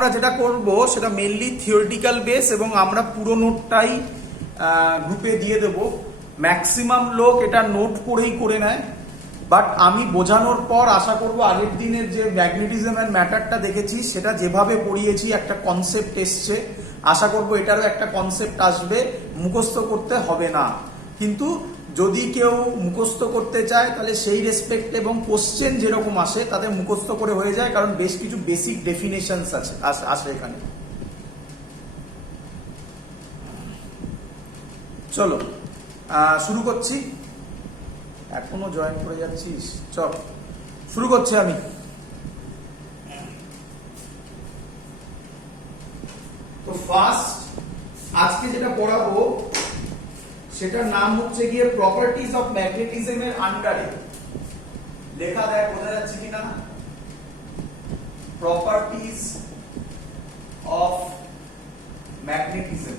আমরা যেটা করব সেটা মেনলি থিওরিটিক্যাল বেস, এবং আমরা পুরো নোটটাই গ্রুপে দিয়ে দেব। ম্যাক্সিমাম লোক এটা নোট করেই করে নেয়, বাট আমি বোঝানোর পর আশা করব আগের দিনের যে ম্যাগনেটিজম অ্যান্ড ম্যাটারটা দেখেছি সেটা যেভাবে পড়িয়েছি একটা কনসেপ্ট এসছে, আশা করব এটারও একটা কনসেপ্ট আসবে, মুখস্থ করতে হবে না। কিন্তু যদি কেউ মুখস্থ করতে চায় তাহলে সেই রেসপেক্ট এবং কোশ্চেন যেরকম আসে তাতে মুখস্থ করে হয়ে যায়, কারণ বেশ কিছু বেসিক ডেফিনেশনস আসে এখানে। চলো শুরু করছি। এখনো জয়েন করে যাচ্ছিস? চল শুরু করছি আমি। তো ফার্স্ট আজকে যেটা পড়াবো সেটার নাম হচ্ছে গিয়ে প্রপার্টিজ অফ ম্যাগনেটিজমের আন্ডারে। লেখা দেখ বোঝা যাচ্ছে কিনা? Properties of magnetism.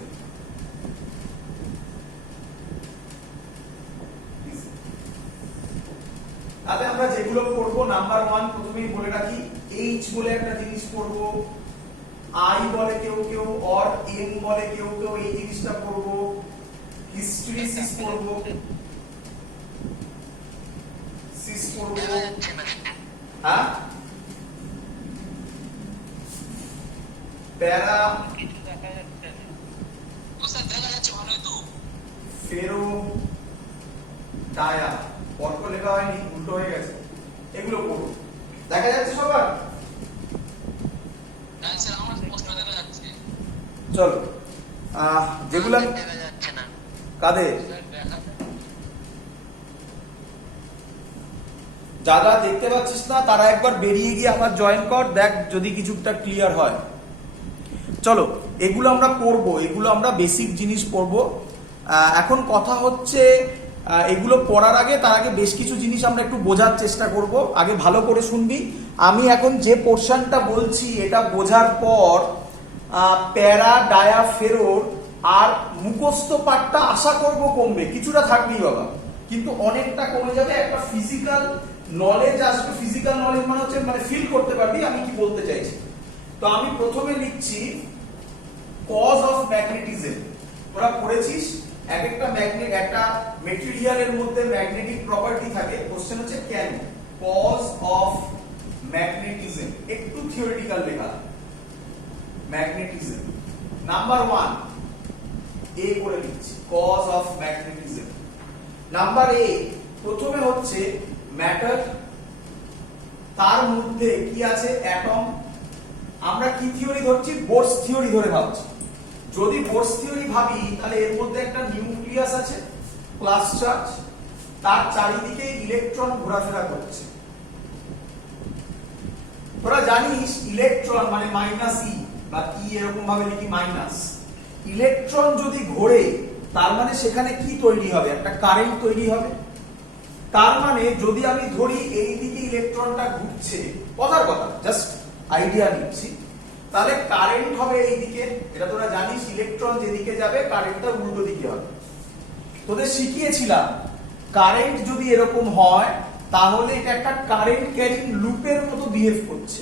তাহলে আমরা যেগুলো পড়বো, নাম্বার 1 প্রথমেই বলে রাখি, এইচ বলে একটা জিনিস পড়বো, আই বলে কেউ কেউ, অর এম বলে কেউ কেউ, এই জিনিসটা পড়বো। হিস্টেরিসিস পড়বো, সিস পড়বো, হ্যাঁ, প্যারা, ফেরো, ডায়া, পরপর লেখা হয়নি, উল্টো হয়ে গেছে, এগুলো পড়বো। দেখা যাচ্ছে সবার? চলো যেগুলো কাদের যারা দেখতে পাচ্ছিস না তারা একবার বেরিয়ে গিয়ে আবার জয়েন কর, দেখ যদি কিছুটা ক্লিয়ার হয়। চলো এগুলো আমরা পড়বো, এগুলো আমরা বেসিক জিনিস পড়বো। এখন কথা হচ্ছে এগুলো পড়ার আগে তার আগে বেশ কিছু জিনিস আমরা একটু বোঝার চেষ্টা করব। আগে ভালো করে শুনবি। আমি এখন যে পোর্শনটা বলছি এটা বোঝার পর প্যারা, ডায়া, ফেরোর আর মুখস্থ পাঠটা আশা করব কমবে, কিছুটা থাকবেই বাবা, কিন্তু অনেকটা কমে যাবে। একটা ফিজিক্যাল নলেজ আসবে। ফিজিক্যাল নলেজ মানে হচ্ছে মানে ফিল করতে পারবি আমি কি বলতে চাইছি। তো আমি প্রথমে লিখছি কজ অফ ম্যাগনেটিজম। তোরা পড়েছিস এক একটা ম্যাগনেট, একটা মেটেরিয়ালের মধ্যে ম্যাগনেটিক প্রপার্টি থাকে। কোশ্চেন হচ্ছে কেন, কজ অফ ম্যাগনেটিজম। একটু থিওরিটিক্যাল লেখা, ম্যাগনেটিজম। নাম্বার 1 এ করে লিখছি, কজ অফ ম্যাগনেটিজম। নাম্বার এ প্রথমে হচ্ছে ম্যাটার, তার মধ্যে কি আছে, অ্যাটম। আমরা কি থিওরি ধরছি? বোরস থিওরি ধরে ভাবছি। যদি বোরস থিওরি ভাবি তাহলে এর মধ্যে একটা নিউক্লিয়াস আছে, প্লাস চার্জ, তার চারিদিকে ইলেকট্রন ঘোরাফেরা করছে। তোরা জানিস ইলেকট্রন মানে মাইনাস ই বা ই এরকম ভাবে লিখি মাইনাস। ইলেকট্রন যদি ঘোরে তার মানে সেখানে কি তৈরি হবে? একটা কারেন্ট তৈরি হবে। তার মানে যদি আমি ধরি এই দিকে ইলেকট্রনটা ঘুরছে, কথার কথা জাস্ট আইডিয়া নিচ্ছি, তাহলে কারেন্ট হবে এই দিকে। এটা তোরা জানিস ইলেকট্রন যেদিকে যাবে কারেন্টটা উল্টো দিকে হবে। তোদের শিখিয়েছিলাম কারেন্ট যদি এরকম হয় তাহলে এটা একটা কারেন্ট ক্যারিং লুপের মতো বিহেভ করছে।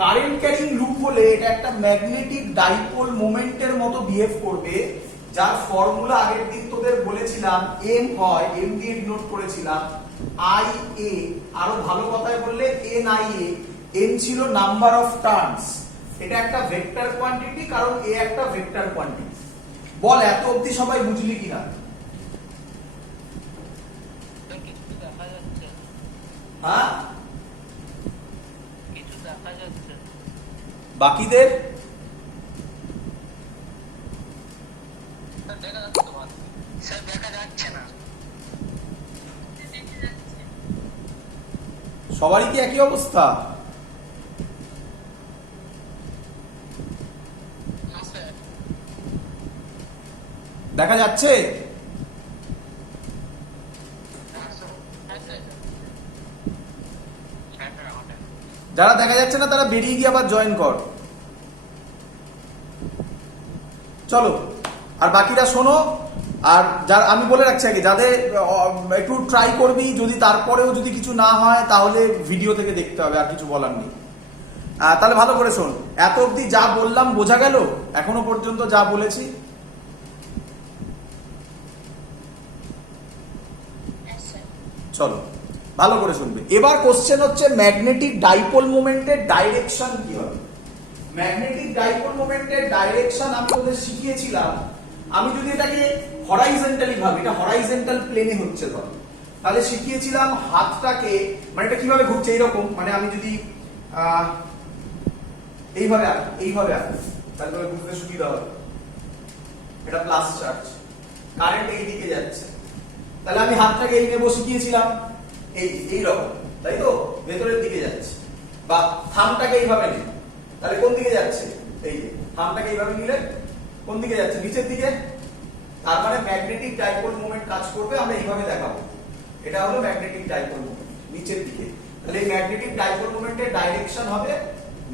কারেন্ট ক্যারিং লুপ হলে এটা একটা ম্যাগনেটিক ডাইপোল মোমেন্টের মতো বিহেভ করবে, যার ফর্মুলা আগের দিন তোদের বলেছিলাম এম হয়, এম দিয়ে ডিনোট করেছিলাম আই এ, আরো ভালো কথায় বললে এন আই এ। এন ছিল নাম্বার অফ টার্নস, এটা একটা ভেক্টর কোয়ান্টিটি, কারণ এ একটা ভেক্টর কোয়ান্টিটি। বল এত অবধি সবাই বুঝলি কিনা? হ্যাঁ, বাকিদের সবারই কি একই অবস্থা? দেখা যাচ্ছে? যারা দেখা যাচ্ছে না তারা বেরিয়ে গিয়ে আবার জয়েন কর। চলো আর বাকিরা শোনো। আর যার আমি বলে রাখছি আগে, যাদের একটু ট্রাই করবি, যদি তারপরেও যদি কিছু না হয় তাহলে ভিডিও থেকে দেখতে হবে, আর কিছু বলার নেই। তাহলে ভালো করে শোন, এত অবধি যা বললাম বোঝা গেল? এখনো পর্যন্ত যা বলেছি চলো ভালো করে শুনবে। এবার কোশ্চেন হচ্ছে ম্যাগনেটিক ডাইপোল মোমেন্টের ডাইরেকশন কি হবে। ম্যাগনেটিক ডাইপোল মোমেন্টের ডাইরেকশন আমি তোদের শিখিয়েছিলাম। আমি যদি এটাকে হরাইজন্টালি ভাবি, এটা হরাইজন্টাল প্লেনে হচ্ছে ধর, তাহলে শিখিয়েছিলাম হাতটাকে, মানে এটা কিভাবে ঘুরছে এইরকম, মানে আমি যদি এইভাবে আঁকি তাহলে তোকে বুঝতে সুবিধা হবে। এটা প্লাস চার্জ, কারেন্ট এই দিকে যাচ্ছে, তাহলে আমি হাতটাকে এই নেবো শিখিয়েছিলাম এই রকম, তাই তো ভেতরের দিকে যাচ্ছে। বা থামটাকে এইভাবে নেই, তাহলে কোন দিকে যাচ্ছে? এই যে থামটাকে এইভাবে নিলে কোন দিকে যাচ্ছে? নিচের দিকে। তার মানে ম্যাগনেটিক ডাইপোল মোমেন্ট কাজ করবে, আমরা এইভাবে দেখাবো। এটা হলো ম্যাগনেটিক ডাইপোল মোমেন্ট, নিচের দিকে। তাহলে এই ম্যাগনেটিক ডাইপোল মোমেন্টের ডাইরেকশন হবে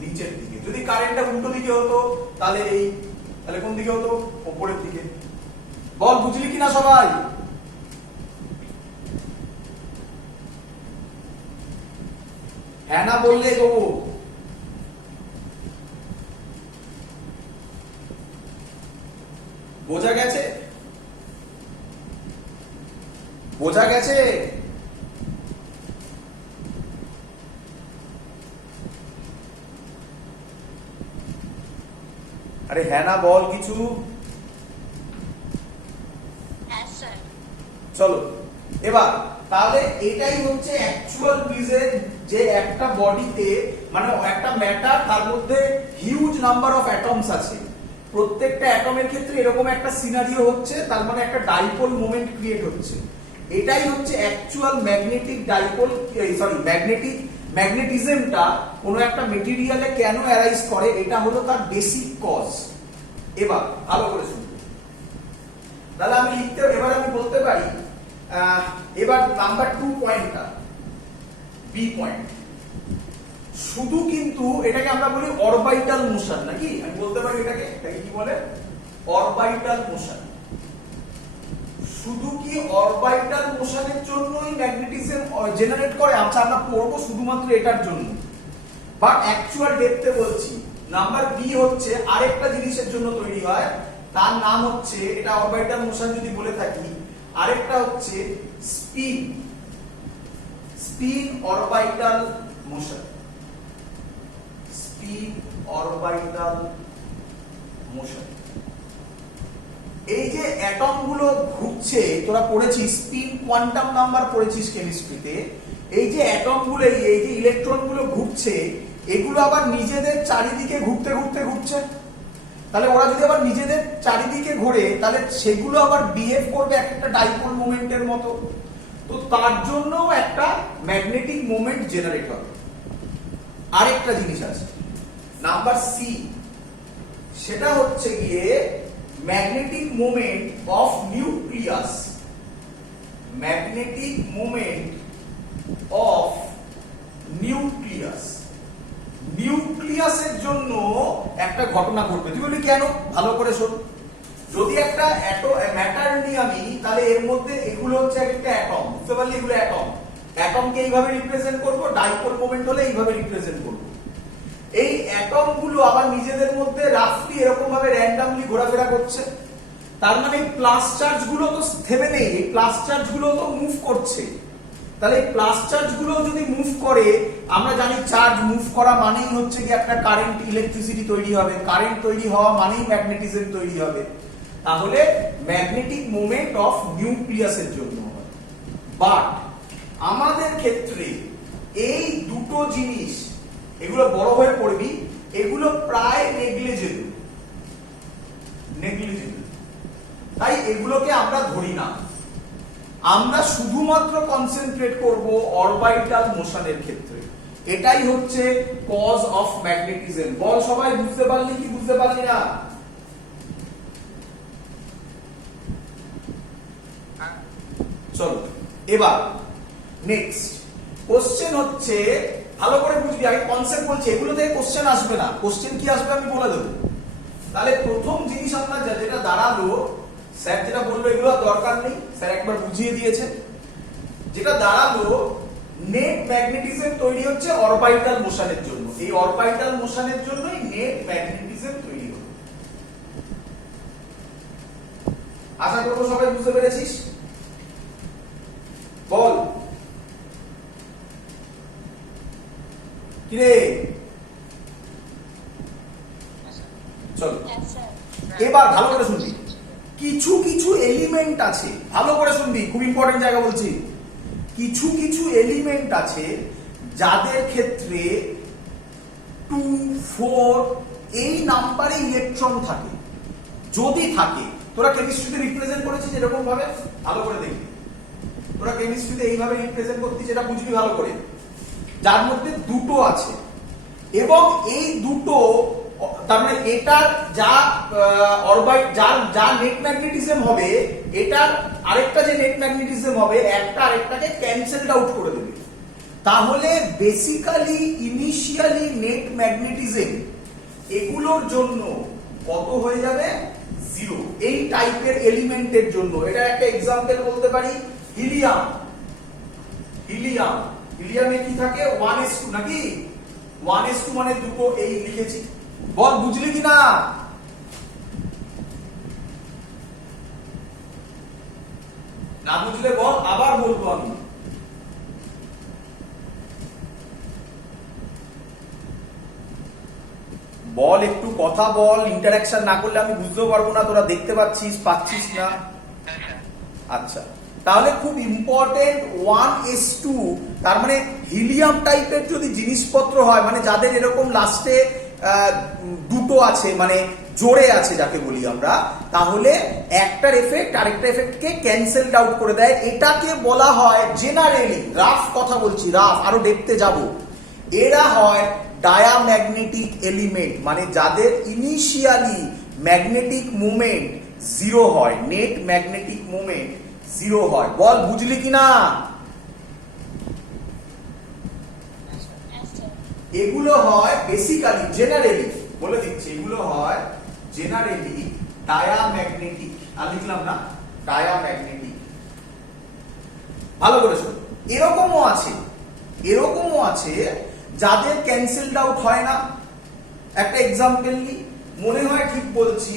নিচের দিকে। যদি কারেন্টটা উল্টো দিকে হতো তাহলে তাহলে কোন দিকে হতো? উপরের দিকে। বল বুঝলি কিনা সবাই? হ্যাঁ না বললে বাবু। বোঝা গেছে? বোঝা গেছে? আরে হ্যাঁ না বল কিছু। চলো এবার তাহলে এটাই হচ্ছে অ্যাকচুয়াল রিজন যে একটা বডিতে, মানে একটা ম্যাটার, তার মধ্যে হিউজ নাম্বার অফ অ্যাটমস আছে। প্রত্যেকটা অ্যাটমের ক্ষেত্রে এরকম একটা সিনারিও হচ্ছে, তার মানে একটা ডাইপোল মোমেন্ট ক্রিয়েট হচ্ছে। এটাই হচ্ছে অ্যাকচুয়াল ম্যাগনেটিক ডাইপোল, সরি ম্যাগনেটিজমটা কোনো একটা মেটেরিয়ালে কেন অ্যারাইজ করে, এটা হলো তার বেসিক কজ। এবার ভালো করে শুনুন, তাহলে আমি এবার আমি বলতে পারি, এবার নাম্বার 2 পয়েন্টটা বি পয়েন্ট, শুধু কিন্তু এটাকে আমরা বলি অরবিটাল মোশন, নাকি? আমি বলতে পারি এটাকে কি বলে? Orbital motion. শুধু কি অরবিটাল মোশনের জন্যই ম্যাগনেটিজম জেনারেট করে? আচ্ছা, আমরা পড়বো শুধুমাত্র এটার জন্য, বাট অ্যাকচুয়াল ডেপথে বলছি। নাম্বার বি হচ্ছে আরেকটা জিনিসের জন্য তৈরি হয়, তার নাম হচ্ছে, এটা অরবিটাল মোশন যদি বলে থাকি, আরেকটা হচ্ছে spin orbital motion. Spin orbital motion. এই যে অ্যাটম গুলো ঘুরছে, তোরা পড়েছিস স্পিন কোয়ান্টাম নাম্বার পড়েছিস কেমিস্ট্রিতে। এই যে অ্যাটম গুলো, এই যে ইলেকট্রন গুলো ঘুরছে, এগুলো আবার নিজেদের চারিদিকে ঘুরছে। তাহলে ওরা যদি আবার নিজেদের চারিদিকে ঘোরে, তাহলে সেগুলো আবার বিহেভ করবে একটা ডাইপোল মোমেন্টের মতো। তো তার জন্য একটা ম্যাগনেটিক মোমেন্ট জেনারেট হবে। আরেকটা জিনিস আছে নাম্বার সি, সেটা হচ্ছে গিয়ে magnetic moment of nucleus. Magnetic moment of nucleus. নিউক্লিয়াসের জন্য একটা ঘটনা ঘটবে। তুই বলি কেন? ভালো করে শোন। যদি একটা ম্যাটার নিই আমি, তাহলে এর মধ্যে এগুলো হচ্ছে একটা অ্যাটম, বুঝতে পারলি? এগুলো অ্যাটম। অ্যাটমকে এইভাবে রিপ্রেজেন্ট করব, ডাইপোল মোমেন্ট হলে এইভাবে রিপ্রেজেন্ট করব। এই অ্যাটম গুলো আবার নিজেদের মধ্যে রাফলি এরকম ভাবে র্যান্ডমলি ঘোরাফেরা করছে। তার মানে প্লাস চার্জ গুলো তো থেমে নেই, এই প্লাস চার্জ গুলো তো মুভ করছে। তাহলে এই প্লাস চার্জ গুলো যদি মুভ করে, আমরা জানি চার্জ মুভ করা মানেই হচ্ছে কি একটা কারেন্ট, ইলেকট্রিসিটি তৈরি হবে। কারেন্ট তৈরি হওয়া মানেই ম্যাগনেটিজম তৈরি হবে। তাহলে ম্যাগনেটিক মোমেন্ট অফ নিউক্লিয়াসের জন্য হয়। বাট আমাদের ক্ষেত্রে এই দুটো জিনিস, এগুলো বড় হয়ে পড়বি, এগুলো প্রায় নেগলিজেবল। তাই এগুলোকে আমরা ধরি না। আমরা শুধুমাত্র কনসেন্ট্রেট করব অরবিটাল মোশনের ক্ষেত্রে। এটাই হচ্ছে কজ অফ ম্যাগনেটিজম। বল সবাই বুঝতে পারলি কি বুঝতে পারলি না? চলো এবার নেক্সট কোশ্চেন হচ্ছে, ভালো করে বুঝবি, আমি কনসেপ্ট বলছি, এগুলো থেকে কোশ্চেন আসবে না। কোশ্চেন কি আসবে আমি বলে দেবো। তাহলে প্রথম জিনিস আমরা যেটা দাঁড়ালো, স্যার যেটা বললো এগুলো দরকার নেই, স্যার একবার বুঝিয়ে দিয়েছে। যেটা দাঁড়ালো, নেট ম্যাগনেটিজম তৈরি হচ্ছে অরবিটাল মোশনের জন্য। এই অরবিটাল মোশনের জন্যই নেট ম্যাগনেটিজম তৈরি হলো। আশা করব সবাই বুঝতে পেরেছিস। বল কিরে, চলো এবার ভালো করে শুনবি। কিছু কিছু এলিমেন্ট আছে, ভালো করে শুনবি, খুব ইম্পর্টেন্ট জায়গা বলছি। কিছু কিছু এলিমেন্ট আছে যাদের ক্ষেত্রে 2, 4 এই নাম্বারে ইলেকট্রন থাকে। যদি থাকে, তোরা কেমিস্ট্রিতে রিপ্রেজেন্ট করেছিস এরকম ভাবে, ভালো করে দেখবি। তোরা কেমিস্ট্রিতে এইভাবে রিপ্রেজেন্ট করতিস, এটা বুঝবি ভালো করে। যার মধ্যে দুটো আছে এবং এই দুটো, তার মানে এটার যা অরবিট, যা নেট ম্যাগনেটিজম হবে, এটার আরেকটা যে নেট ম্যাগনেটিজম হবে, একটা আরেকটাকে ক্যান্সেলড আউট করে দেবে। তাহলে বেসিক্যালি ইনিশিয়ালি নেট ম্যাগনেটিজম এগুলোর জন্য কত হয়ে যাবে? 0। এই টাইপের এলিমেন্টের জন্য এটা একটা এক্সাম্পল বলতে পারি হিলিয়াম। হিলিয়ামে কি থাকে? 1s2 নাকি? 1s2 মানে দুটো, এই লিখেছি। বল বুঝলি কি না? না বুঝলে বল, আবার বলবো আমি। বল, একটু কথা বল, ইন্টারঅ্যাকশন না করলে আমি বুঝতেও পারবো না তোরা দেখতে পাচ্ছিস না। আচ্ছা, তাহলে খুব ইম্পর্টেন্ট 1s2, তার মানে হিলিয়াম টাইপের যদি জিনিসপত্র হয়, মানে যাদের এরকম লাস্টে দুটো আছে, মানে জোড়ে আছে যাকে বলি আমরা, তাহলে একটার এফেক্ট আরেকটা এফেক্টকে ক্যান্সেলড আউট করে দেয়। এটাকে বলা হয় জেনারেলি, রাফ কথা বলছি, রাফ, আরো ডেপথে যাব, এরা হয় ডায়াম্যাগনেটিক এলিমেন্ট, মানে যাদের ইনিশিয়ালি ম্যাগনেটিক মুভমেন্ট 0 হয়, নেট ম্যাগনেটিক মুভমেন্ট 0 হয়। বল বুঝলি কিনা? এগুলো হয় বেসিক্যালি, জেনারেলি বলে দিচ্ছি, এগুলো হয় জেনারেলি ডায়াম্যাগনেটিক। আর লিখলাম না, ডায়াম্যাগনেটিক। ভালো করে শোন, এরকমও আছে যাদের ক্যান্সেলড আউট হয় না। একটা এক্সাম্পল নি, মনে হয় ঠিক বলছি,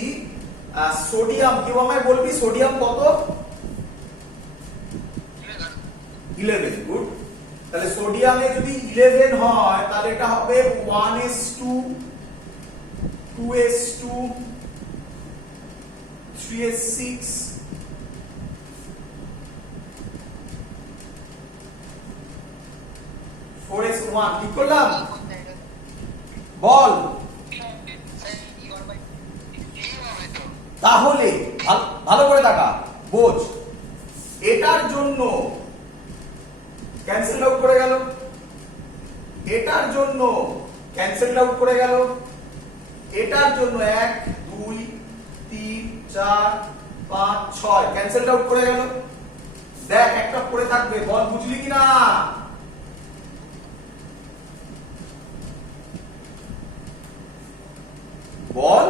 সোডিয়াম। কেউ আমায় বলবি সোডিয়াম কত? 11। গুড। তাহলে সোডিয়ামে যদি 11 হয়, তাহলে এটা হবে 1s2, 2s2, 3s6, 4s1। ঠিক করলাম? বল। তাহলে ভালো করে দেখা, বোঝ। এটার জন্য ক্যান্সেল আউট করে গেল, এটার জন্য ক্যান্সেল আউট করে গেল, এটার জন্য 1, 2, 3, 4, 5, 6 ক্যান্সেল আউট করে গেল। দেখ একটা পড়ে থাকবে, বল বুঝলি কিনা? বল।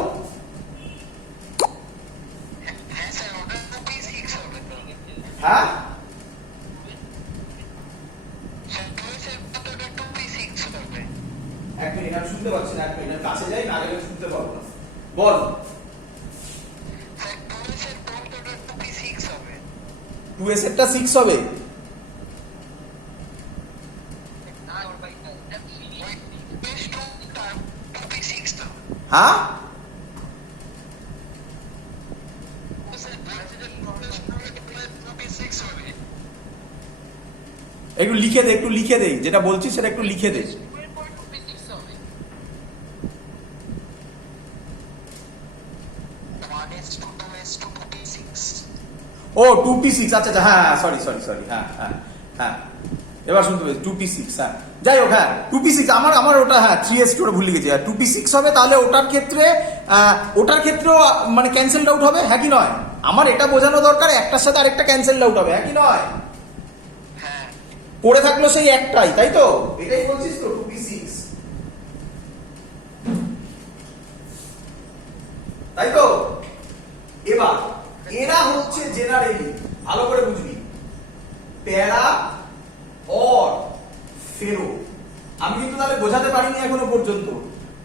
হ্যাঁ, এক মিনিট, আমি শুনতে পাচ্ছি না, এক মিনিট, কাছে যাই, না গেলে শুনতে পাবো না। বল। 2s এরটা 6 হবে? হ্যাঁ, একটু লিখে দে, যেটা বলছিস সেটা একটু লিখে দে। ও 2p6, আচ্ছা, হ্যাঁ, সরি, হ্যাঁ, এবার শুনতে পেয়েছি, 2p6। হ্যাঁ, যাই হোক, হ্যাঁ 2p6, আমার ওটা, হ্যাঁ 3s2 ওটা ভুলে গেছি। 2p6 হবে, তাহলে ওটার ক্ষেত্রেও মানে ক্যান্সেলড আউট হবে, হ্যাঁ কি নয়? আমার এটা বোঝানো দরকার, একটার সাথে আরেকটা ক্যান্সেলড আউট হবে, হ্যাঁ কি নয়? পড়ে থাকলো সেই একটাই, তাই তো? এটাই বলছিস তো, 2p6, তাই তো? এবার এরা হচ্ছে জেনারেলি, ভালো করে বুঝবি, প্যারা অর ফেরো। আমি কিন্তু তাহলে বোঝাতে পারিনি এখনো পর্যন্ত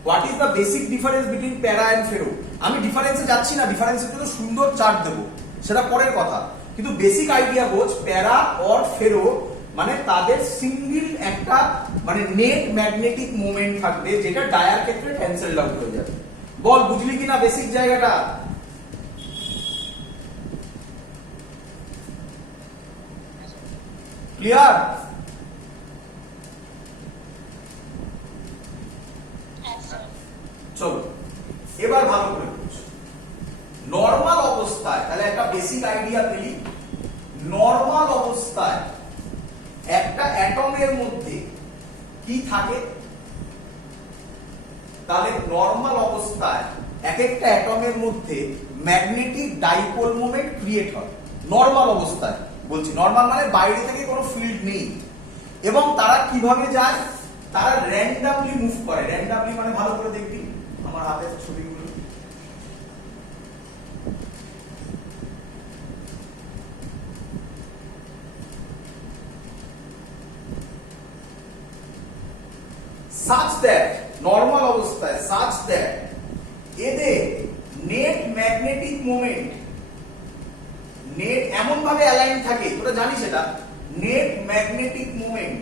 what is the basic difference between প্যারা এন্ড ফেরো। আমি ডিফারেন্সে যাচ্ছি না, ডিফারেন্সের জন্য সুন্দর চার্ট দেবো, সেটা পরের কথা, কিন্তু বেসিক আইডিয়া বোঝ। প্যারা অর ফেরো মানে তাদের সিঙ্গেল একটা মানে নেট ম্যাগনেটিক মোমেন্ট থাকবে, যেটা ডায়ার ক্ষেত্রে ক্যান্সেলড আউট হয়ে যাবে। বল বুঝলি কিনা বেসিক জায়গাটা? ক্লিয়ার? চলো এবার ভালো করে বুঝ। নরমাল অবস্থায় তাহলে একটা বেসিক আইডিয়া পেলি। নরমাল অবস্থায় একটা অ্যাটমের মধ্যে কি থাকে? তাহলে নরমাল অবস্থায় এক একটা অ্যাটমের মধ্যে ম্যাগনেটিক ডাইপোল মোমেন্ট ক্রিয়েট হয়। নরমাল অবস্থায় বলছি, নরমাল মানে বাইরে থেকে কোনো ফিল্ড নেই। এবং তারা কিভাবে যায়? তারা র্যান্ডমলি মুভ করে। র্যান্ডমলি মানে ভালো করে দেখবি আমার হাতের ছবিগুলো। such that normal অবস্থায় such that এদের নেট ম্যাগনেটিক মোমেন্ট নেট এমন ভাবে অ্যালাইন থাকে, তোরা জানিস এটা, নেট ম্যাগনেটিক মোমেন্ট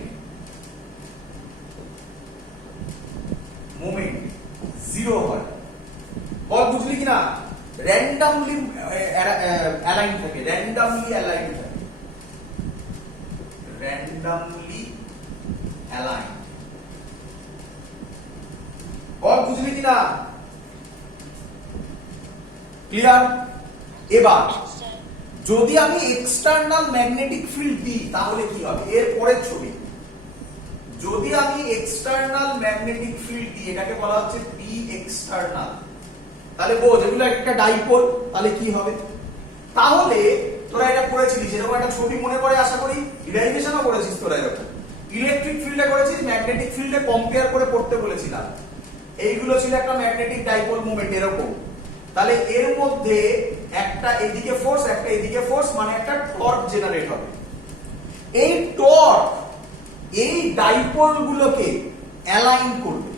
জিরো হয়। বল বুঝলি কিনা? র্যান্ডমলি অ্যালাইন থাকে, র্যান্ডমলি অ্যালাইন থাকে, র্যান্ডমলি অ্যালাইন। বল বুঝলি কিনা? ক্লিয়ার? এবার যদি আমি এক্সটার্নাল ম্যাগনেটিক ফিল্ড দিই তাহলে কি হবে? এর পরের ছবি, যদি আমি এক্সটার্নাল ম্যাগনেটিক ফিল্ড দিই, এটাকে বলা হচ্ছে বি এক্সটার্নাল, তাহলে বোঝ এগুলো একটা ডাইপোল, তাহলে কি হবে? তাহলে তোরা এটা পড়েছিলিস, এরকম একটা ছবি মনে করে আশা করি, ডেরিভেশনও করেছিস তোরা এরকম। ইলেকট্রিক ফিল্ডে করেছিস, ম্যাগনেটিক ফিল্ডে কম্পেয়ার করে পড়তে বলেছিলাম। এইগুলো ছিল একটা ম্যাগনেটিক ডাইপোল মোমেন্ট এরকম। তাহলে এর মধ্যে একটা এদিকে ফোর্স, একটা এদিকে ফোর্স, মানে একটা টর্ক জেনারেট হবে। এই টর্ক এই ডাইপোল গুলোকে অ্যালাইন করবে।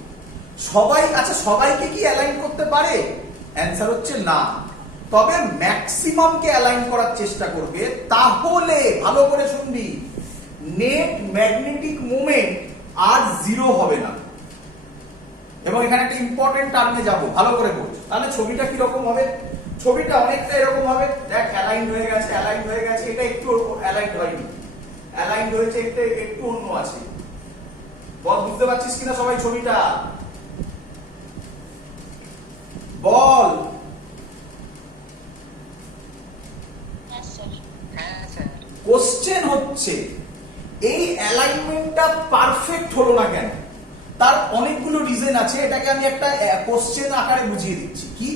সবাই, আচ্ছা সবাইকে কি অ্যালাইন করতে পারে? অ্যান্সার হচ্ছে না, তবে ম্যাক্সিমামকে অ্যালাইন করার চেষ্টা করবে। তাহলে ভালো করে শুনবি, নেট ম্যাগনেটিক মোমেন্ট আর জিরো হবে না। এবং এখানে একটা ইম্পর্টেন্ট টার্মে যাব, ভালো করে বোঝ। তাহলে ছবিটা কি রকম হবে? ছবিটা অনেকটা এরকম হবে, দেখ অ্যালাইন হয়ে গেছে, অ্যালাইন হয়ে গেছে, এটা একটু অ্যালাইন হয়নি, অ্যালাইন হয়েছে, একটু অন্য আছে। বল বুঝতে পারছিস কিনা সবাই ছবিটা? বল। কোশ্চেন হচ্ছে এই অ্যালাইনমেন্টটা পারফেক্ট হলো না কেন? তার অনেকগুলো রিজন আছে, এটাকে আমি একটা কোশ্চেন আকারে বুঝিয়ে দিচ্ছি। কি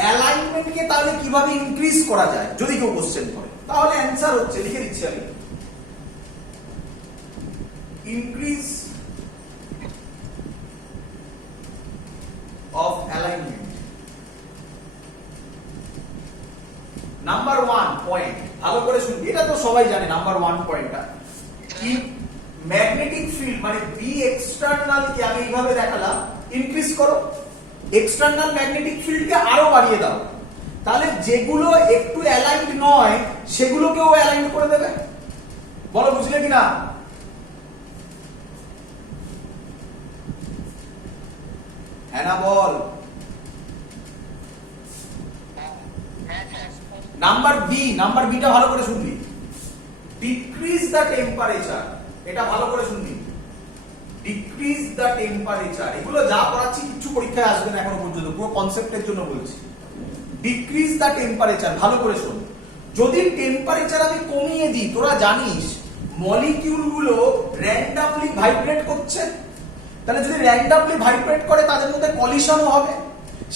অ্যালাইনমেন্টকে তাহলে কিভাবে ইনক্রিজ করা যায় যদি কেউ কোশ্চেন করে? তাহলে অ্যান্সার হচ্ছে, লিখে দিচ্ছি আমি, increase of alignment. Number 1 point, ভালো করে শুনবি, এটা তো সবাই জানে। নাম্বার 1 পয়েন্টটা কি? ম্যাগনেটিক ফিল্ড মানে বি এক্সটার্নাল কে আমি এইভাবে দেখালাম, ইনক্রিজ করো। এক্সটার্নাল ম্যাগনেটিক ফিল্ডকে আরো বাড়িয়ে দাও, তাহলে যেগুলো একটু অ্যালাইনড নয় সেগুলোকেও অ্যালাইন করে দেবে। বলো বুঝলে কিনা? হ্যাঁ না বল। নাম্বার বিটা ভালো করে শুনবি, ডিক্রিজ দ্য টেম্পারেচার। এটা ভালো করে শুনবি, ডিক্রিজ দ্য টেম্পারেচার। এগুলো যা পড়াচ্ছি কিছু পরীক্ষায় আসবে না এখনো পর্যন্ত, পুরো কনসেপ্টের জন্য বলছি। ডিক্রিজ দ্য টেম্পারেচার, ভালো করে শোন। যদি টেম্পারেচার আমি কমিয়ে দিই, তোরা জানিস মলিকিউল গুলো র্যান্ডমলি ভাইব্রেট করছে। তাহলে যদি র্যান্ডমলি ভাইব্রেট করে তাদের মধ্যে কলিশনও হবে,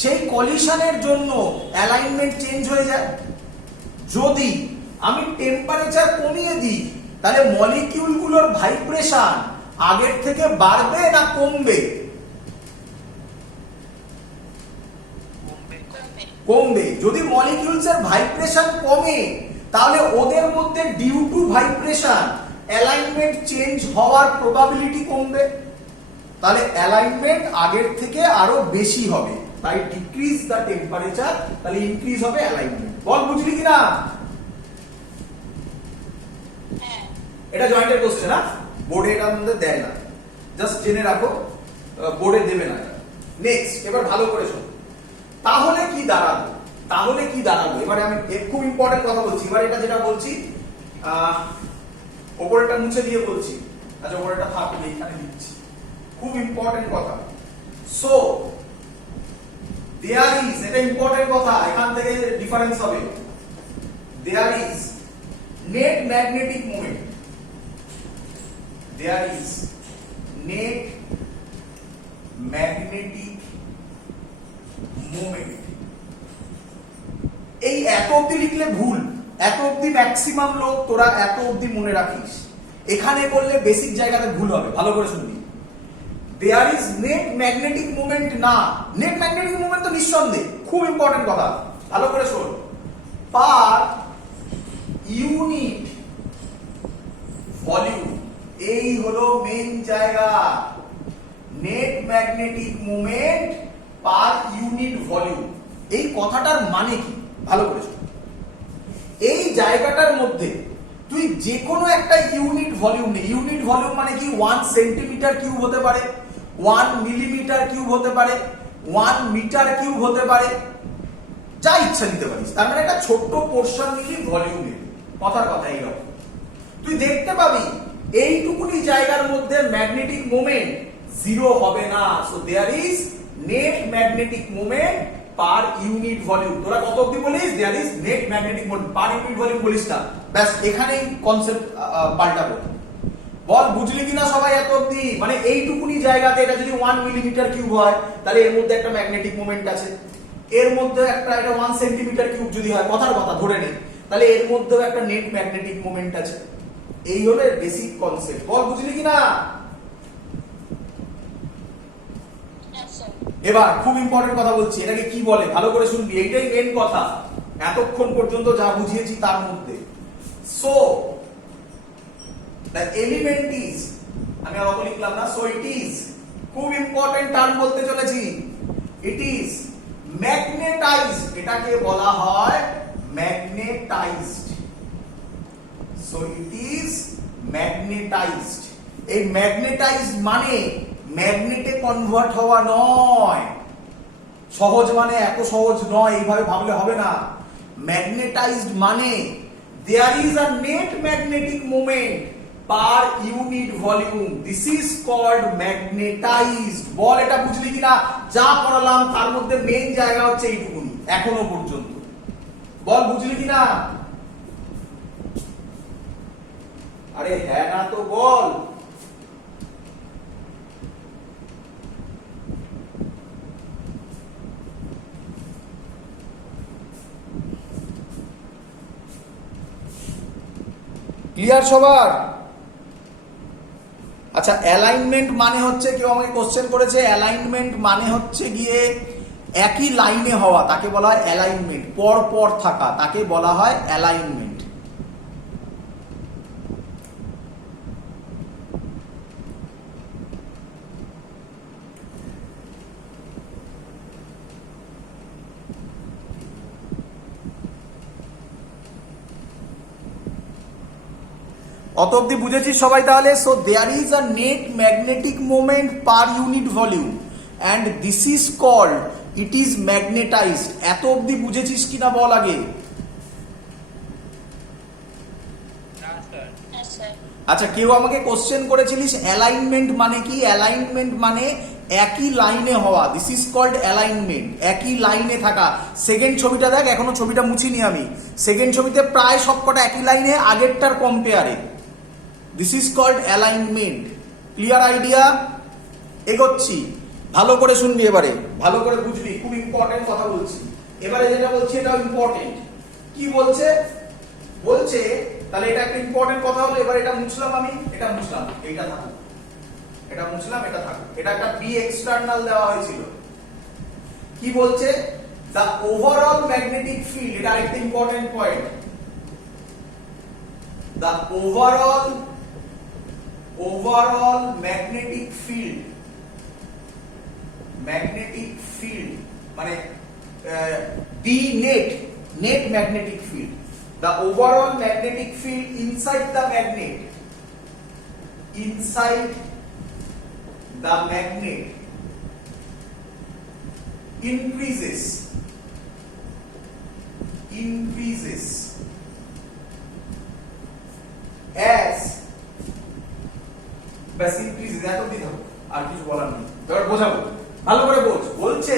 সেই কলিশনের জন্য অ্যালাইনমেন্ট চেঞ্জ হয়ে যায়। যদি আমি টেম্পারেচার কমিয়ে দিই তাহলে মলিকিউল গুলোর ভাইব্রেশন আগের থেকে বাড়বে না কমবে? কমবে। যদি মলিকিউলস এর ভাইব্রেশন কমে তাহলে ওদের মধ্যে due to vibration alignment change হওয়ার প্রবাবিলিটি কমবে। তাহলে অ্যালাইনমেন্ট আগের থেকে আরো বেশি হবে, তাই ডিক্রিজ দ্য টেম্পারেচার, তাহলে ইনক্রিজ হবে অ্যালাইনমেন্ট। বল বুঝলি কিনা? এটা জয়েন্টের কোশ্চেন, না বোর্ডে এটার মধ্যে দেয় না, জাস্ট জেনে রাখো, বোর্ডে দেবে না। নেক্সট, এবার ভালো করে শোনো। তাহলে কি দাঁড়াবে? তাহলে কি দাঁড়াবে? এবারে আমি খুব ইম্পর্টেন্ট কথা বলছি। এবার এটা যেটা বলছি ওপরেটা মুছে দিয়ে বলছি, আচ্ছা ওপরেটা থাকবে, এখানে দিচ্ছি, খুব ইম্পর্টেন্ট কথা। সো দেয়ার ইজ, এটা ইম্পর্টেন্ট কথা, এখান থেকে ডিফারেন্স হবে। There is net magnetic moment, there is net magnetic moment. এই এত অব্দি লিখলে ভুল, এত অব্দি ম্যাক্সিমাম লোক তোরা এত অব্দি মনে রাখিস, এখানে বললে বেসিক জায়গাতে ভুল হবে। ভালো করে শুনবি, there is net magnetic moment না, নেট ম্যাগনেটিক মোমেন্ট তো নিঃসন্দেহে, খুব ইম্পর্টেন্ট কথা, ভালো করে শোন। পার ইউনিট ভলিউম, এই হলো মেইন জায়গা, net magnetic moment per unit volume. এই কথাটার মানে কি? ভালো করে শোন। এই জায়গাটার মধ্যে তুই যে কোনো একটা ইউনিট ভলিউম নে। ইউনিট ভলিউম মানে কি? 1 সেন্টিমিটার কিউব হতে পারে, 1 মিলিমিটার কিউব হতে পারে, 1 মিটার কিউব হতে পারে, যা ইচ্ছা নিতে পারিস। তার মানে একটা ছোট্ট পোর্শন নিলি ভলিউমে, কথার কথা এইরকম। তুই দেখতে পাবি এইটুকুনি জায়গার মধ্যে ম্যাগনেটিক মোমেন্ট জিরো হবে না। So there is net magnetic moment per unit volume. তোরা কত অবধি বলিস? There is net magnetic moment per unit volume বলিস না, ব্যাস এখানেই কনসেপ্ট পাল্টাবো। বল বুঝলি কিনা সবাই এত অবধি? মানে এইটুকুনি জায়গাতে এটা যদি 1 মিলিমিটার কিউব হয়, তাহলে এর মধ্যে একটা ম্যাগনেটিক মোমেন্ট আছে। এর মধ্যে একটা, এটা 1 সেন্টিমিটার কিউব যদি হয়, কথার কথা ধরে নে, তাহলে এর মধ্যেও একটা নেট ম্যাগনেটিক মোমেন্ট আছে। এই হলো বেসিক কনসেপ্ট। বল বুঝলি কিনা? এবার খুব ইম্পর্টেন্ট কথা বলছি, এটাকে কি বলে ভালো করে শুনবি, এইটাই মেন কথা এতক্ষণ পর্যন্ত যা বুঝিয়েছি তার মধ্যে। সো দ্য এলিমেন্ট ইজ, আমি আর অত লিখলাম না, সো ইট ইজ, খুব ইম্পর্টেন্ট টার্ম বলতে চলেছি, ইট ইজ ম্যাগনেটাইজড, এটাকে বলা হয় ম্যাগনেটাইজড। So it is ম্যাগনেটাইজড। এই ম্যাগনেটাইজড মানে ম্যাগনেটে কনভার্ট হওয়া নয়, সহজ মানে এত সহজ নয়, এইভাবে ভাবলে হবে না। ম্যাগনেটাইজড মানে there is a net magnetic moment per unit volume, this is called magnetized. বল এটা বুঝলি কিনা? যা পড়ালাম তার মধ্যে মেইন জায়গা হচ্ছে এইটুকুনি এখনো পর্যন্ত। বল বুঝলি কিনা? আরে হ্যাঁ না তো বল। ক্লিয়ার সবার? আচ্ছা, অ্যালাইনমেন্ট মানে হচ্ছে, কেউ আমাকে কোশ্চেন করেছে, অ্যালাইনমেন্ট মানে হচ্ছে গিয়ে একই লাইনে হওয়া, তাকে বলা হয় অ্যালাইনমেন্ট। পর পর থাকা, তাকে বলা হয় অ্যালাইনমেন্ট। অত অব্দি বুঝেছি সবাই তাহলে? So there is a net magnetic moment per unit volume and this is called, it is magnetized. এত অব্দি বুঝেছিস কিনা বল আগে? আচ্ছা, কেউ আমাকে কোশ্চেন করেছিলিস অ্যালাইনমেন্ট মানে কি? অ্যালাইনমেন্ট মানে একই লাইনে হওয়া, দিস ইজ কল্ড অ্যালাইনমেন্ট, একই লাইনে থাকা। সেকেন্ড ছবিটা দেখ, এখনো ছবিটা মুছিনি আমি। সেকেন্ড ছবিতে প্রায় সবকটা একই লাইনে, আগেরটার কম্পেয়ারে। This is called alignment. Clear idea? এগোচ্ছি, ভালো করে শুনবি এবারে, ভালো করে বুঝবি, খুব ইম্পর্টেন্ট কথা বলছি। এবারে যেটা বলছি এটাও ইম্পর্টেন্ট। কি বলছে? বলছে, তাহলে এটা একটা ইম্পর্টেন্ট কথা হলো। এবার এটা মুছলাম আমি, এটা মুছলাম, এইটা থাকুক, এটা মুছলাম, এটা থাকুক। এটা একটা বি এক্সটার্নাল দেওয়া হয়েছিল। কি বলছে? দ্য ওভারঅল ম্যাগনেটিক ফিল্ড, এটা আরেকটা important point. The overall magnetic field magnetic field মানে B net magnetic field, the overall magnetic field inside the magnet increases as bus increases এত দিন হবে, আর কিছু বলার নেই, এবার বোঝাবো ভালো করে বলছে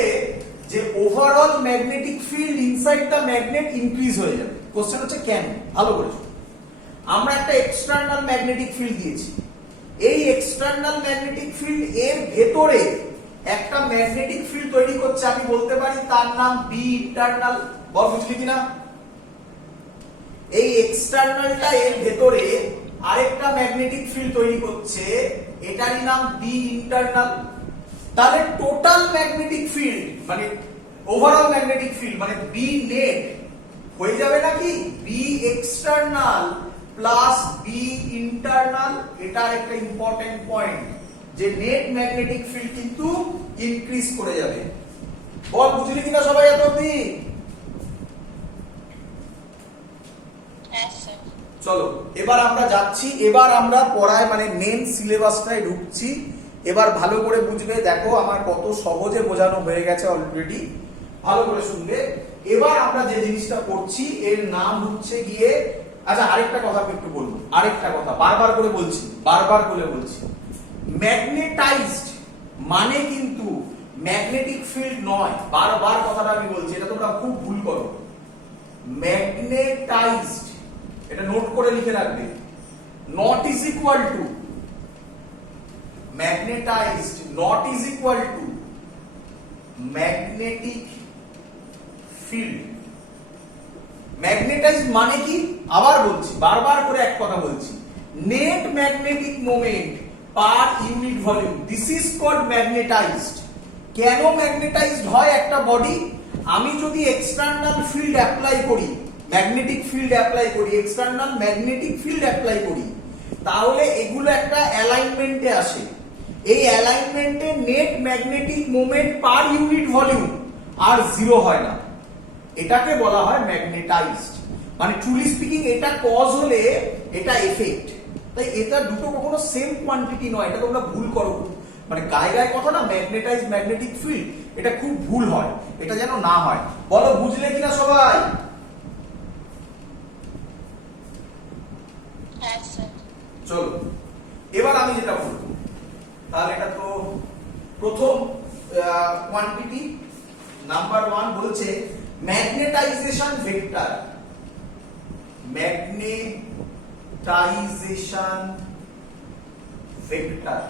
যে overall magnetic field inside the magnet increase হয়ে যাবে। কোশ্চেন হচ্ছে কেন, ভালো করে আমরা একটা এক্সটার্নাল ম্যাগনেটিক ফিল্ড দিয়েছি, এই এক্সটার্নাল ম্যাগনেটিক ফিল্ড এর ভেতরে একটা ম্যাগনেটিক ফিল্ড তৈরি করছে, আমি বলতে পারি তার নাম বি ইন্টারনাল। বল বুঝলি কিনা? এই এক্সটার্নালটা এর ভেতরে আরেকটা ম্যাগনেটিক ফিল্ড তৈরি করছে, এটারই নাম বি ইন্টারনাল। তাহলে টোটাল ম্যাগনেটিক ফিল্ড মানে ওভারঅল ম্যাগনেটিক ফিল্ড মানে বি নেট হয়ে যাবে নাকি B external plus B internal. এটা একটা ইম্পর্টেন্ট পয়েন্ট যে নেট ম্যাগনেটিক ফিল্ড কিন্তু ইনক্রিজ করে যাবে। বল বুঝলি কিনা সবাই এত অবধি? চলো এবার আমরা যাচ্ছি, এবার আমরা পড়ায় মানে মেন সিলেবাসটায় ঢুকছি। এবার ভালো করে বুঝবে, দেখো আমার কত সহজে বোঝানো হয়ে গেছে অলরেডি, ভালো করে শুনবে। এবার আমরা যে জিনিসটা করছি এর নাম হচ্ছে গিয়ে, আচ্ছা আরেকটা কথা আমি একটু বলবো, আরেকটা কথা বারবার করে বলছি, ম্যাগনেটাইজড মানে কিন্তু ম্যাগনেটিক ফিল্ড নয়, বারবার কথাটা আমি বলছি, এটা তোমরা খুব ভুল করো। ম্যাগনেটাইজড এটা নোট করে লিখে রাখবে, not is equal to magnetized not is equal to magnetic field। magnetized মানে কি, আবার বলছি, বারবার করে এক কথা বলছি, net magnetic moment per unit volume, this is called magnetized। কেন magnetized হয় একটা বডি? আমি যদি এক্সটার্নাল ফিল্ড অ্যাপ্লাই করি, ম্যাগনেটিক ফিল্ড অ্যাপ্লাই করি, এক্সটার্নাল ম্যাগনেটিক ফিল্ড অ্যাপ্লাই করি, তাহলে এগুলো একটা অ্যালাইনমেন্টে আসে। এই অ্যালাইনমেন্টে net magnetic moment per unit volume আর জিরো হয় না, এটাকে বলা হয় ম্যাগনেটাইজড। মানে ট্রুলি স্পিকিং এটা কজ হলে এটা এফেক্ট, তাই এটা দুটো কখনো সেম কোয়ান্টিটি নয়, এটা তোমরা ভুল করো, মানে গায়ে গায়ে কথা না, ম্যাগনেটাইজড ম্যাগনেটিক ফিল্ড, এটা খুব ভুল হয়, এটা যেন না হয়। বলো বুঝলে কিনা সবাই? চলো এবার আমি যেটা বলবো, তাহলে এটা তো প্রথম কোয়ান্টিটি নাম্বার 1 বলছে magnetization vector. Magnetization vector,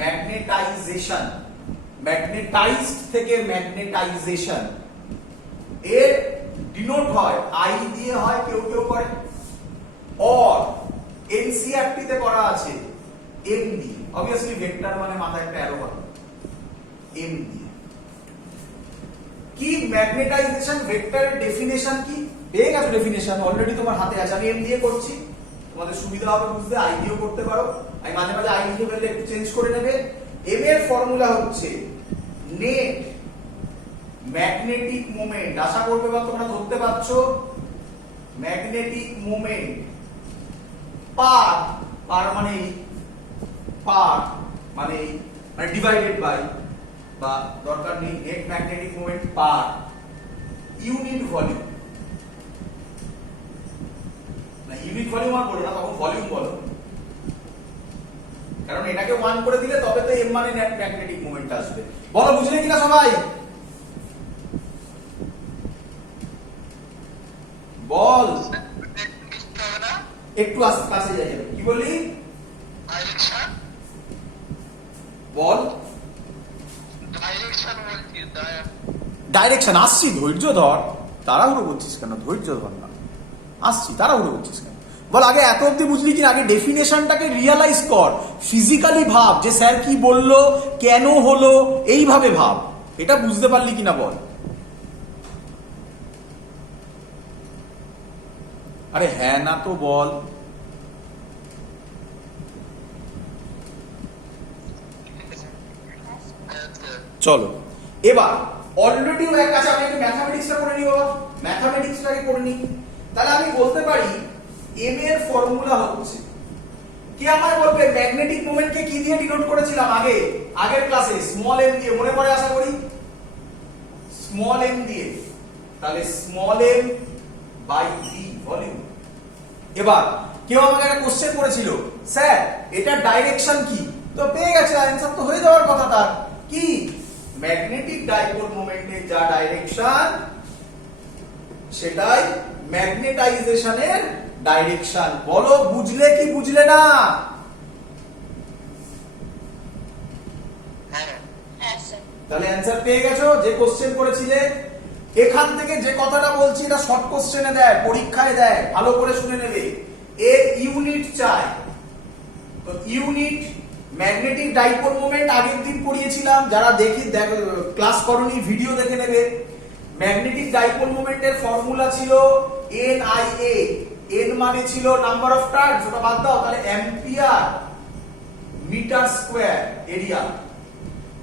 magnetization, magnetized থেকে ম্যাগনেটাইজেশন, এর ডিনোট হয় আই দিয়ে হয়, কেউ কেউ করে, অর এনসিইআরটি তে করা আছে এম দিয়ে। অবভিয়াসলি ভেক্টর মানে মাথায় একটা অ্যারো হবে, এম দিয়ে। কি ম্যাগনেটাইজেশন ভেক্টরের ডেফিনেশন কি? পেয়ে গেছো ডেফিনেশন, অলরেডি তোমার হাতে আছে, আমি এম দিয়ে করছি, তোমাদের সুবিধা হবে বুঝতে, আই দিয়েও করতে পারো, আমি মাঝে মাঝে আই লিখে ফেললে একটু চেঞ্জ করে নেবে। এম এর ফর্মুলা হচ্ছে নেট ম্যাগনেটিক মোমেন্ট, আশা করবে বা তোমরা ধরতে পারছো, ম্যাগনেটিক মোমেন্ট পার মানে ডিভাইডেড বাই, বা দরকার নেই, net magnetic moment per unit volume, না ইউনিট ভলিউম আর বলো না, তখন ভলিউম বলো, কারণ এটাকে 1 করে দিলে তবে তো এম মানে নেট ম্যাগনেটিক মোমেন্ট আসবে। বলো বুঝলে কিনা সবাই? বল একটু কাছে যাই, কি বলি? বল ডাইরেকশন আসছি, ধৈর্য ধর, তাড়াহুড়ো করছিস কেন? ধৈর্য ধর না, আসছি, তাড়াহুড়ো করছিস কেন? বল আগে এত অব্দি বুঝলি কিনা? আগে ডেফিনেশনটাকে রিয়ালাইজ কর, ফিজিক্যালি ভাব যে স্যার কি বললো, কেন হলো, এইভাবে ভাব, এটা বুঝতে পারলি কিনা বল? আরে হ্যাঁ না তো বল। চলো এবার অলরেডি এক কাছে আমি একটু ম্যাথমেটিক্সটা করে নিব, ম্যাথমেটিক্সটাকে করে নিই। তাহলে আমি বলতে পারি এম এর ফর্মুলা হচ্ছে, কে আমায় বলবে ম্যাগনেটিক মোমেন্টকে কি দিয়ে ডিনোট করেছিলাম আগের ক্লাসে? স্মল এম দিয়ে, মনে পড়ে আশা করি? স্মল এম দিয়ে। তাহলে small M by V volume. এবার কেউ আমাকে একটা কোশ্চেন করেছিল, স্যার এটা ডাইরেকশন কি? তো পেয়ে গেছে, অ্যানসার তো হয়ে যাওয়ার কথা। তার কি? ম্যাগনেটিক ডাইপোল মোমেন্টের যা ডাইরেকশন সেটাই ম্যাগনেটাইজেশনের ডাইরেকশন। বলো বুঝলে কি বুঝলে না? তাহলে অ্যানসার পেয়ে গেছো। যে কোশ্চেন করেছিলে এখান থেকে যে কথাটা বলছি এটা শর্ট কোশ্চেনে দেয়, পরীক্ষায় দেয়, ভালো করে শুনে নেবে। এর ইউনিট চাই। তো ইউনিট ম্যাগনেটিক ডাইপোল মোমেন্ট আগের দিন পড়িয়েছিলাম, যারা ক্লাস করনি ভিডিও দেখে নেবে। ম্যাগনেটিক ডাইপোল মোমেন্টের ফর্মুলা ছিল NIA। n মানে ছিল নাম্বার অফ টার্নস, ওটা বাদ দাও, তাহলে অ্যাম্পিয়ার মিটার স্কয়ার এরিয়া,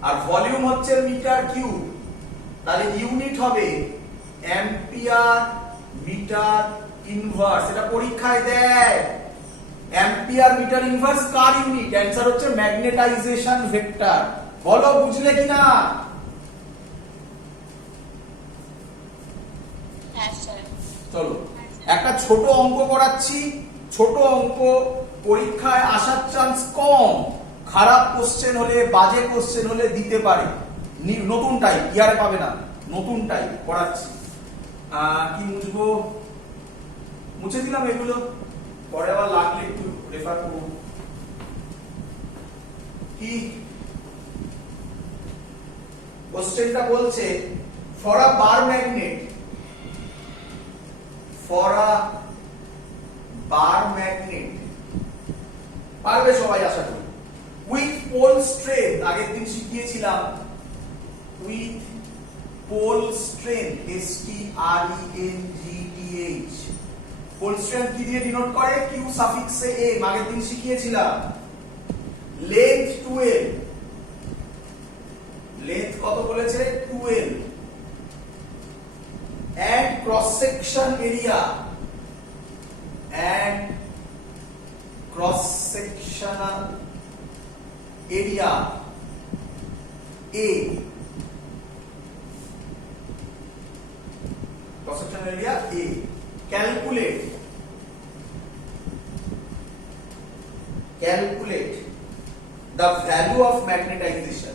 আর ভলিউম হচ্ছে মিটার কিউব। তাহলে ইউনিট হবে অ্যাম্পিয়ার মিটার ইনভার্স। এটা পরীক্ষায় দেয়। অ্যাম্পিয়ার মিটার ইনভার্স কার ইউনিট? অ্যানসার হচ্ছে ম্যাগনেটাইজেশন ভেক্টর। বলো বুঝলে কিনা? চলো একটা ছোট অঙ্ক করাচ্ছি। ছোট অঙ্ক, পরীক্ষায় আসার চান্স কম। খারাপ কোশ্চেন হলে, বাজে কোশ্চেন হলে দিতে পারে। নতুন টাইপ, ইয়ারে পাবে না, নতুন টাইপ করাচ্ছি। কি মুছবো? মুছে দিলাম এগুলো, পরে আবার লাগলে একটু রেফার করব। কি কোশ্চেনটা বলছে, for a bar magnet, for a bar magnet, পারবে সবাই আশা করি, উইথ পোল স্ট্রেংথ, আগের দিন শিখিয়েছিলাম, with pole strength, STRENGTH। Pole strength কি দিয়ে ডিনোট করে? Q সাফিক্সে m, আগের দিন শিখিয়েছিলাম। লেন্থ 12, লেন্থ কত বলেছে? 12, and cross section area, and cross sectional area A, cross sectional area A. Calculate the value of magnetization.